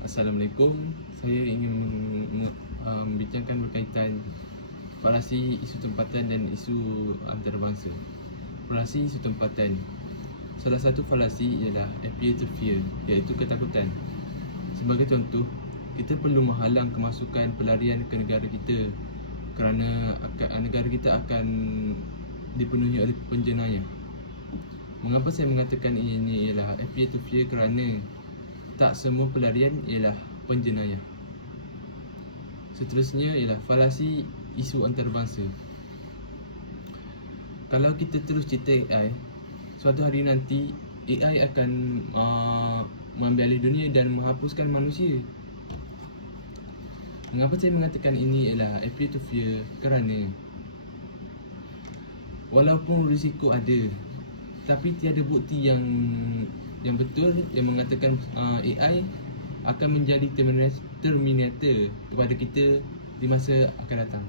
Assalamualaikum. Saya ingin uh, membincangkan berkaitan falasi isu tempatan dan isu antarabangsa. Falasi isu tempatan. Salah satu falasi ialah appear to fear, iaitu ketakutan. Sebagai contoh, kita perlu menghalang kemasukan pelarian ke negara kita kerana negara kita akan dipenuhi oleh penjenayah. Mengapa saya mengatakan ini ialah appear to fear kerana tak semua pelarian ialah penjenayah. Seterusnya ialah falasi isu antarabangsa. Kalau kita terus cipta AI, suatu hari nanti AI akan uh, mengambil dunia dan menghapuskan manusia. Mengapa saya mengatakan ini ialah appear to fear kerana walaupun risiko ada tapi tiada bukti yang yang betul yang mengatakan uh, AI akan menjadi terminator, kepada kita di masa akan datang.